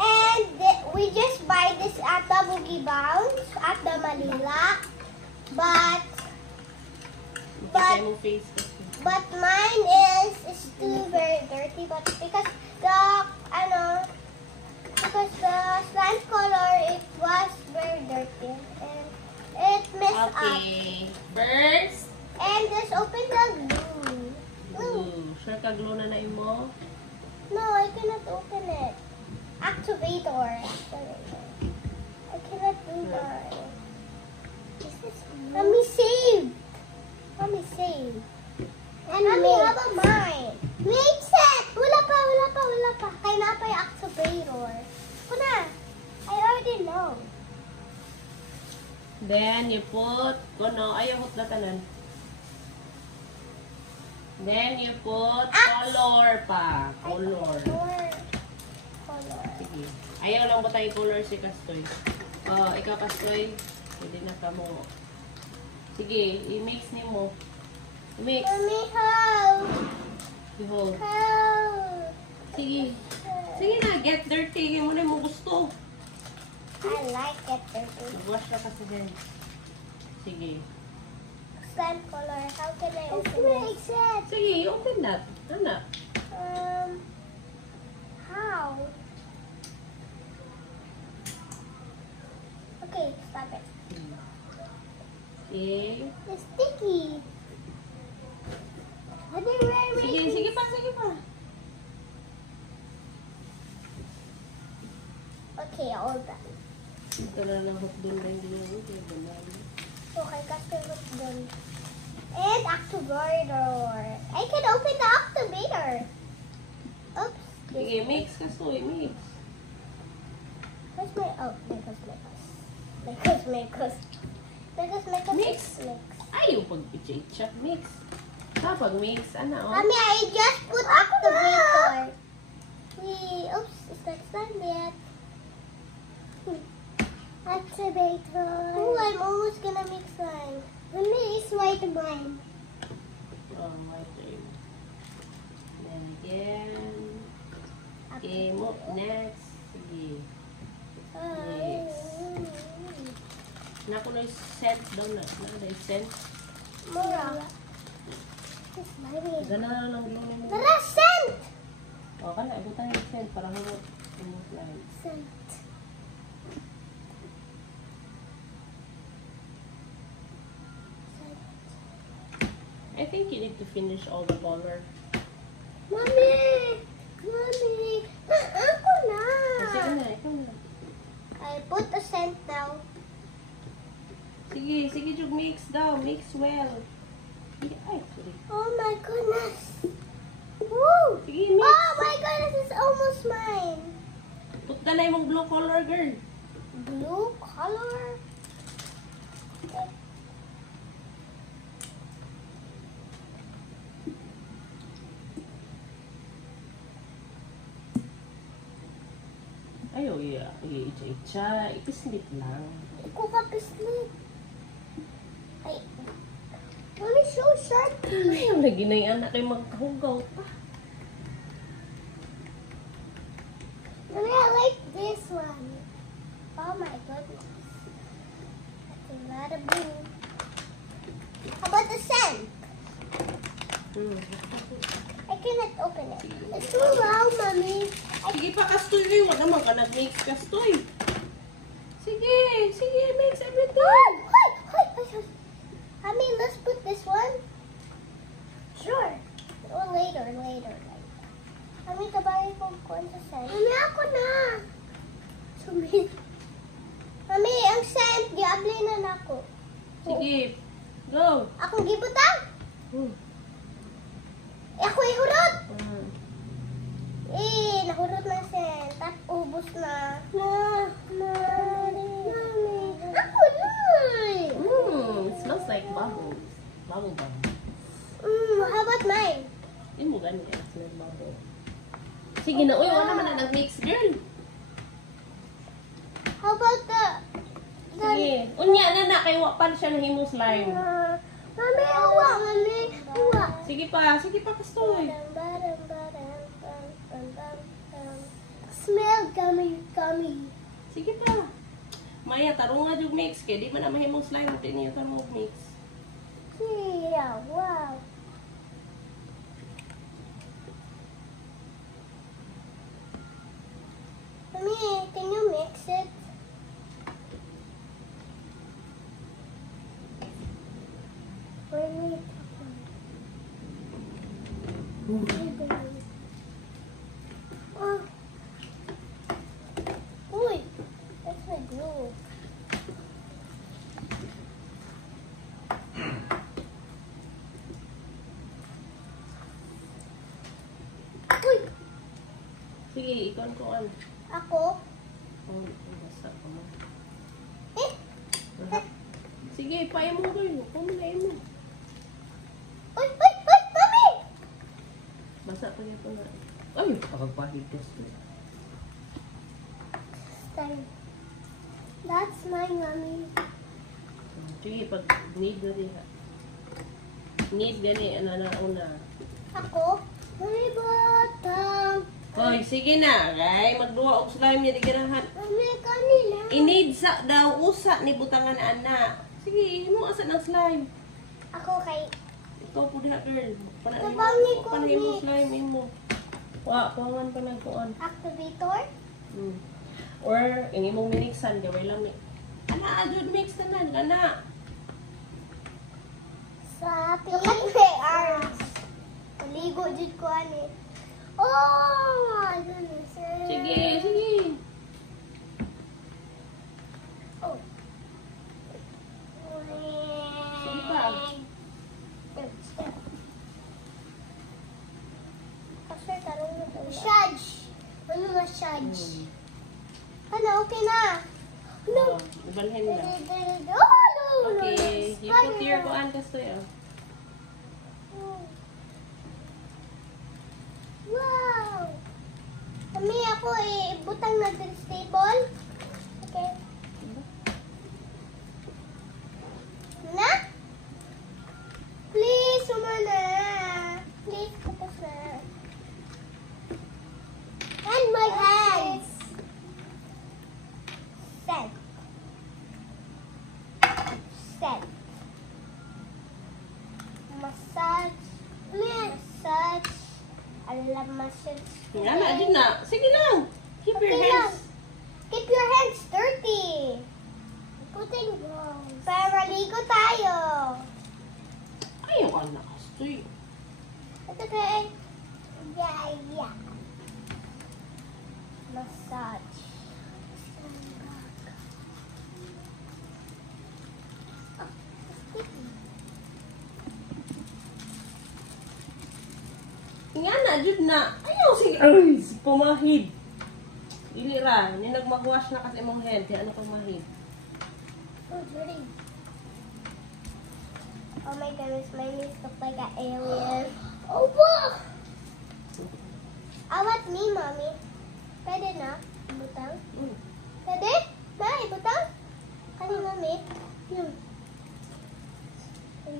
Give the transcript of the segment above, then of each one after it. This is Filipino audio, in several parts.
And we just buy this at the Boogie Bounce at the Manila. But mine is still very dirty. But because the slime color, it was very dirty and it messed up. Okay. First. And just open the glue. Glue. Sure ka glue na mo? No, I cannot open it. Activator. I cannot do that. Mommy save. Mommy save. And Mommy, how about mine? Make set. Wala pa. Kaya na pa yung activator. Kuna. I already know. Then you put, ayaw hot na tanan. Then you put color pa. Color. Sige. Ayaw lang ba tayo color si Kastoy? Ikaw Kastoy, hindi na ka mo. Sige, i-mix ni mo. I-mix. Mommy, help. Behold. Help. Sige. Sige na, get dirty. Yung muna mo gusto. I like it dirty. Mag-wash na kasi din. Sige. Slime color. How can I open it? Sige, open that. Ano? How? Okay, stop it. Okay. It's sticky. Sige pa. Okay, all done. Ito na lang hotdog na hindi na Okay, custard done. And activator. I can open the activator. Oops. Sige, mix Kastoy, mix. Where's my Mix. Ayaw pag-pichit mix. Kapag mix, Mommy, I just put activator. Oops, it's not done yet. Activator. Oh, I'm almost gonna mix mine. Mommy, it's white mine. White ring. Then again. Okay, move next. Sige. Mix. Naku na yung scent daw na. Scent. Mura. Gana lang glue mo. Tara, scent! O, kana, ibutan yung scent para humot. Scent. I think you need to finish all the color. Mommy! Ako na! Sige na, ikaw na. I put the scent now. Sige, Jug, mix daw. Mix well. Ay, sorry. Oh my goodness! Woo! Sige, mix. Oh my goodness, it's almost mine. Put na yung blue color, girl. Blue color? Ayaw, i-itcha. Ipislit lang. Iko ka pislit. Ay. Mommy, so sharp. Ayaw, lagi na yung anak ay magkahugaw pa. Mommy, I like this one. Oh my goodness. That's a lot of blue. How about the scent? I cannot open it. It's too loud, Mommy. Sige pa, Kastoy. Wala naman ka nag-mix, Kastoy. Sige, mix everything. Mommy, let's put this one. Sure. Or later. Mommy, kabayan ko kung sa scent. Mommy, ako na. Mommy, ang scent, giabli na ako. Sige, go. Akong gibutang? Ako ihurot. Nahurot na scent. Tapos ubos na. Ako na. It smells like bubbles. Bubble gum. How about mine? Hindi mo ganyan. It smells bubble. Sige na. Uy, wala naman na nag-mix, girl. How about the... Sige. Unya na kay wapan siya na himo slime. Mami, awa. Sige pa, Kastoy. Smell gummy mommy. Sige pa. Maya, tarong nga yung mix. Kaya di man na mahimong slime. Hindi niyo tarong mix. Yeah, wow. Mommy, can you mix it? Wait. Oh. Uy, that's my glue. Uy, Sige, ikon ko ano. ako? Oh, basa ka mo. Eh, Sige, pae mo girl. Pumilay mo. uy, mommy! Basa pa niya ito na. Ay, pakagpahid ka siya. Style. That's my mommy. Sige, pag need na rin ha. Need gani, ano na una. Ako? May batang. Hoy, sige na. Kay, magduwa og slime niya di ganahan. Mami, kanila. Inid sa daw usa ni butangan ana. Sige, mo asa ng slime. Ako kay... Ito po diha girl. Tabangi ko, Panahin mo mix. slime mo. Kuwangan pa nagkuan. Activator? Or, yung imong minixan, gawin lang ni. Ana, adjud mix na nan. Ana. Sa look at my arms. Maligo dyan ko ani. Oh my goodness. Sige, sige. Oh. Sige pa. Kasi tarong mo to. Massage. Ano massage? Ano, okay na. No. Ibalhin na. Oh, no. Okay, you put your kuan kastoy ah. Wow! Kami ako butang na din stable. Okay. Na? Please, sumana. Please, tapos na. And my hands. Set. Set. Massage. Massage. Alam, massage. Ana, adjud na. Sige lang. Keep your Okay lang. hands. Keep your hands dirty. Putting gloves. Para maligo tayo. Ayaw ka na kastoy. It's okay. Yeah. Massage. Oh, sticky. Nga na, adjud na. Ayaw sige. Ay, pumahid. Dili ra, ni nagmagwash na kasi imong head, kaya ano pumahid. Oh, dirty. Oh my goodness, my knees look like an alien. Oh, wow! How about me, mommy? Pwede na? Ibutang? Pwede? Na, ibutang? Kani, mommy? Yun.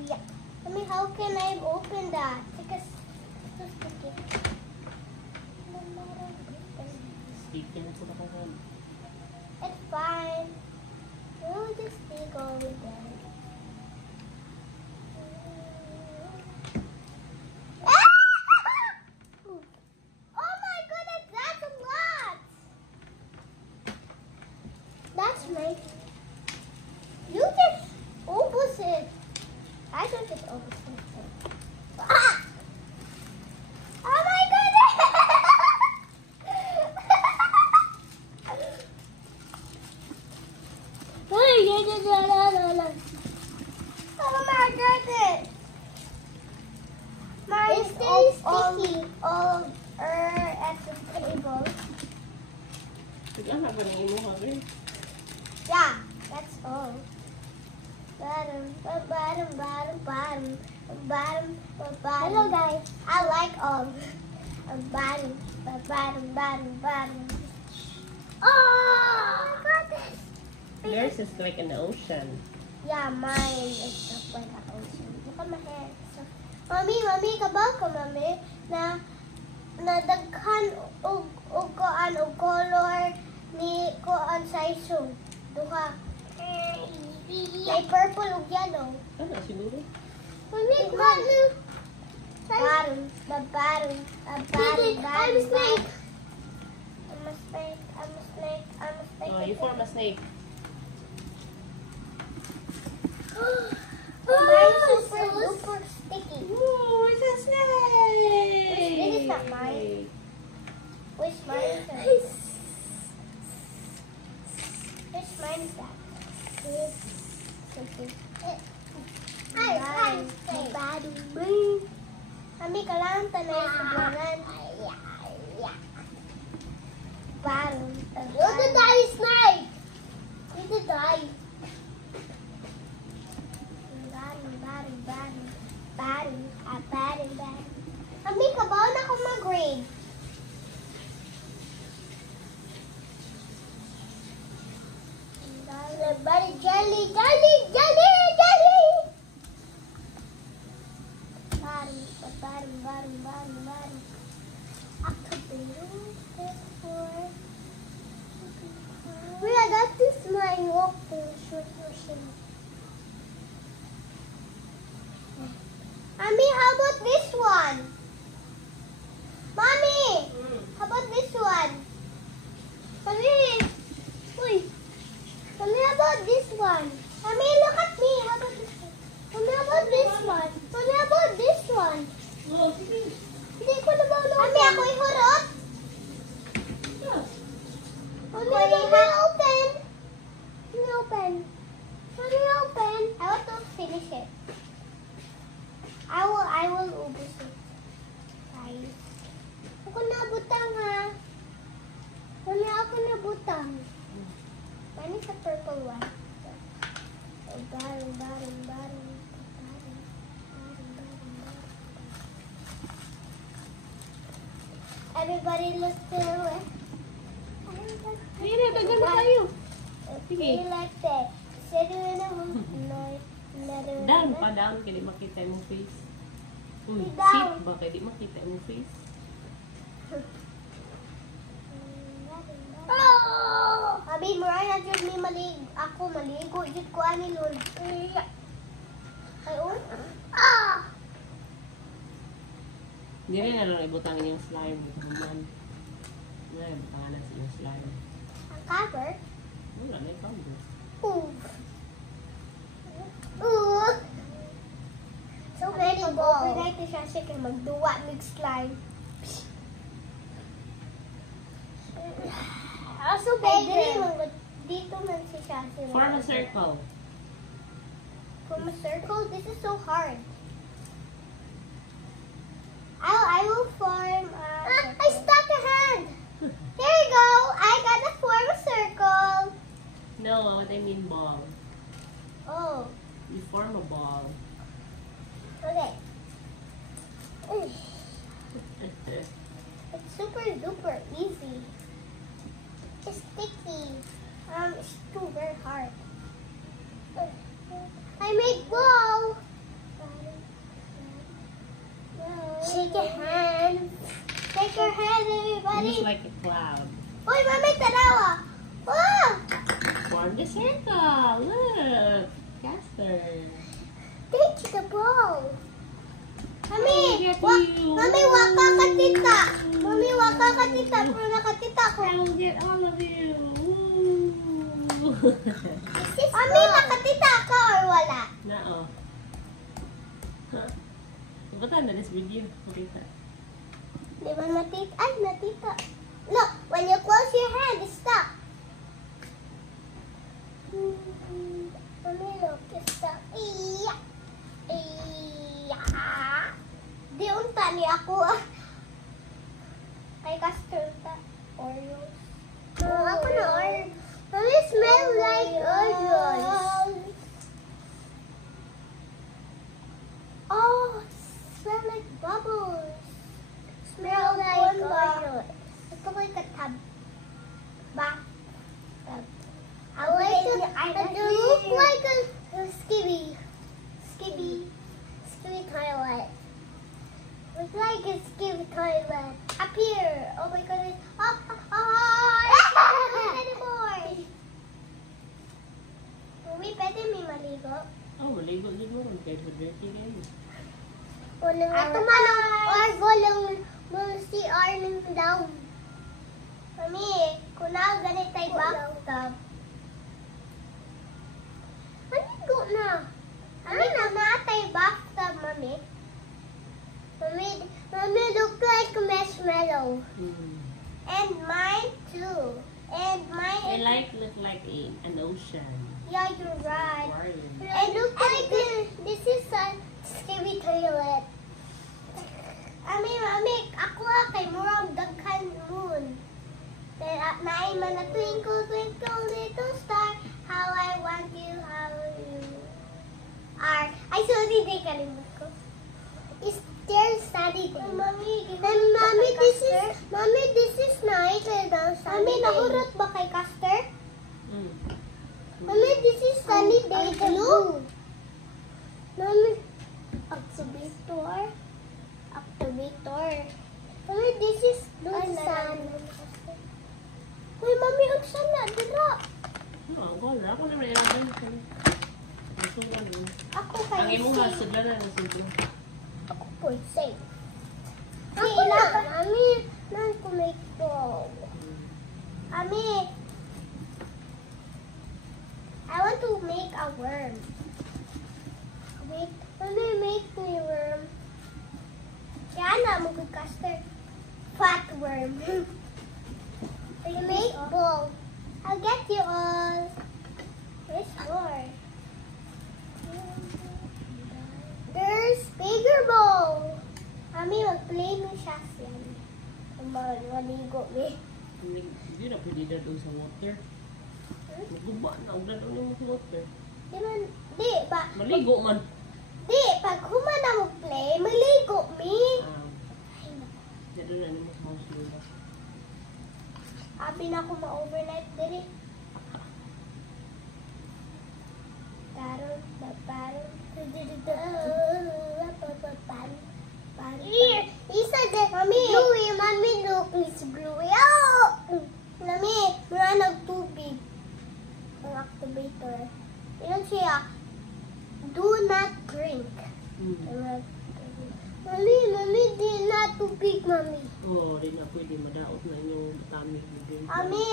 Yeah. Mommy, how can I open that? Because it's so sticky. Sticky na po na kong hand. It's fine. We'll just take all of them. Oh my goodness, that's a lot! That's nice. You just almost it. I don't just almost it. Ah! Oh my goodness! Oh my goodness! Mine's all at the table. Sige na ba ng imo ha, girl? Yeah, that's all. Bottom. Hello guys, I like all. Bottom. Oh my goodness! Yours is like an ocean. Yeah, mine is just like an ocean. Look at my hair. So, Mami, kabaw ka, Mami, na daghan og color ni ko ang size duha. May purple ug yellow. Ano siguro? Make one. Bottom, the bottom, the bottom, I'm a snake. I'm a snake. I'm a snake. I'm a snake. Oh, you form a snake. Mine's super duper sticky. Ooh, it's a snake. This is not mine. Which mine is that? Which mine is that? Kami kailangan tanay sa bulangan. Baron. You're the die snake! You're the die. Baron. Kami kabaw na ako mag-grade. Jelly! Bottom. Wait, that is my walking short version. Mommy, how about this one? Mommy, how about this one? Mommy, how about this one? Mommy, look at me. How about this one? Mommy, how about this one? Mommy, how about this one? Oh, sige. Hindi ko na ba Mommy, ako ihurot? Mommy, open. I want to finish it. I will ubus it. Guys. Ako nabutang ha. Mommy, ako nabutang. Mine is a purple one. Bottom. Everybody look their way. Hindi, tagal na tayo. Sige. Like that. Down pa, down. Kaya di makita yung face. Uy, Down. sit ba? Kaya di makita yung face. Oh! Abi, mura na dyan may maligo. Ako maligo. Dyan ko ani Lord. Ay, oh. Ah! Hindi rin na lang ibutangin yung slime. Naman. Ngayon, pangalan sa yung slime. Ang cover? Wala na ikaw. Ooh. So many balls. Overnight na siya siya kaya magduwa, mag-slime. Also, bigger. Dito man si Shasha. Form a circle. Form a circle? This is so hard. I will form a circle. I stuck a hand. Here you go. I gotta form a circle. No, what I mean ball. Oh. You form a ball. Okay. It's super duper easy. It's sticky. It's too very hard. I make ball. Shake your hand. Shake your hand, everybody. Looks like a cloud. Uy, Mami, tanawa. Oh! Form the circle. Look. Caster. Thank you, the ball. Mami, Get you. Mami, waka ka tita. Mami, waka ka tita. Pero nakatita ko. I will get all of you. Woo. Mami, nakatita ka or wala? Nao. Butan na this video. Makita. Di ba natita? Ay, natita. Look, when you close your hand, it's stuck. Mami, look, it's stuck. Iya. Di unta ni ako. Kay Castor ta. Oreos. Ako na Oreos. Mami, smell like Oreos. Oh, smell like bubbles. Smell like Oreos. Ito ko yung katab. I like to look like a skibby toilet. Look like a skibby toilet. Up here. Oh my goodness. dirty ngayon. Ito man ang walang si Arning daw. Mami, kunaw ganit tayo bathtub. Maligo na. Mami, kunaw tayo bathtub, Mami. Mami, look like a marshmallow. And mine too. And mine. I look like an ocean. Yeah, you're right. Water. And look like this is a scary toilet. Mami, ako kay Murag daghan moon. Then naay man na twinkle, twinkle, little star, how I want you, how you are. Ay, sorry, di kalimut ko. Is there sunny day? Mami, this is nice. Mami, nahurot ba kay Caster? Mami, this is sunny day too. Mami, activator. Mami, this is sun. Uy, Mami, ang sana, dira. Wala. Ako na rin ang masulan mo. Ako kayo Ang imong safe. hasudlan na nasudlan. Ako po safe. Ako na, Mami, nang kumake ko. Mami, I want to make a worm. Wait, Mami, make me worm. Kaya na, mag-caster. Fat worm. You make ball. I'll get you all. Where's more? There's bigger ball. Mami, mag-play mo siya siya. Maligo, me. Hindi na pwede na doon sa water. Naguba na. Huwag na doon sa water. Di, ba? Maligo man. Di, pag humana mo play, maligo, me. Ay, naku. Dito na naman sa house nila. Abi na ako ma-overnight diri. Isa de, Mami. Bluey, Mami, look, it's Bluey. Oh! Mami, mura nagtubig. Ang activator. Yan siya. Do not drink. Mami, di na tubig, Mami. Oo, di na pwede. Madaot na inyong tummy. Mami,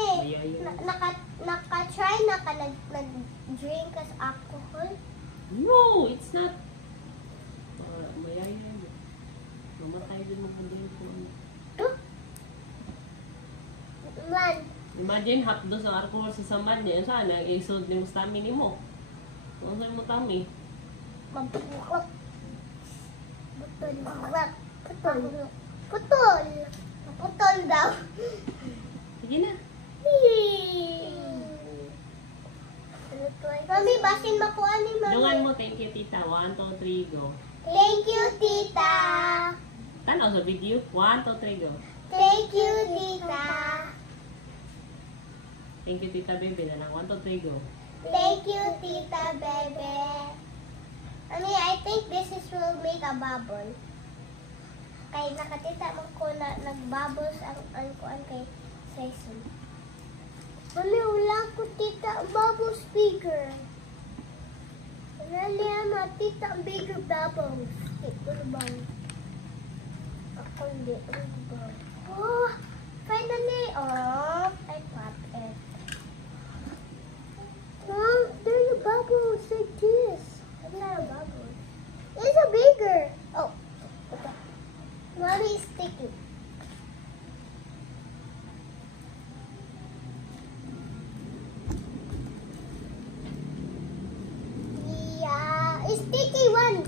naka-try na ka nag-drink as alcohol? No, it's not. Mayaya yun. Mamatay din mo kung din po. Man. Imagine, hapdo sa alcohol sa samad niya. Sana, isod ni mo tummy ni mo. Kung saan mo tummy? Mabukok. Putol daw. Sige na. Mami, basin makuha ni Mami. Dungan mo, thank you, tita. 1, 2, 3, go. Thank you, tita. Tanaw sa video. 1, 2, 3, go. Thank you, tita. Thank you, tita, baby. Na lang. 1, 2, 3, go. Thank you, tita, bebe. Mami, I think this is will make a bubble. Kay nakatita mo ko na nagbubbles ang kuan kay Jason. Mami, wala ko tita bubbles bigger. Wala niya tita bigger bubbles. Ito ba? Ako hindi. Ano ba? Oh, finally. Oh, I popped it. Mom, there's a bubbles like this. It's not a bubble. It's a bigger. Oh, okay. Mommy is sticky. Yeah, it's sticky one.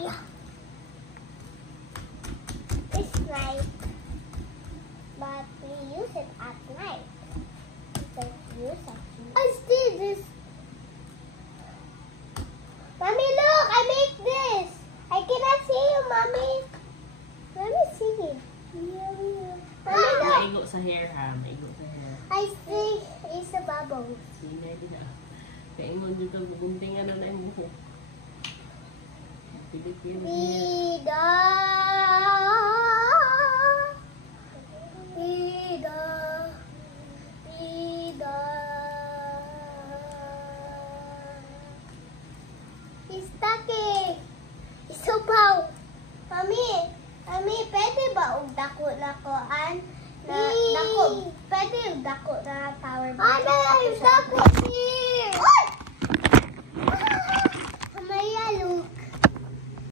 Yeah. It's night, but we use it at night. I did this. Mommy, look! I make this. I cannot see you, Mommy. Let me see you. Mommy, look. Maigo sa hair, ha? Maigo sa hair. I see it's a bubble. Sige na, din na. Kaya mo dito, bubuntingan na na yung buho. Pilipin. Vida. Vida. Istake. Isubaw. Mami, pwede ba og dako na koan? Dako, pwede og dako na power bank. Ano yung dako?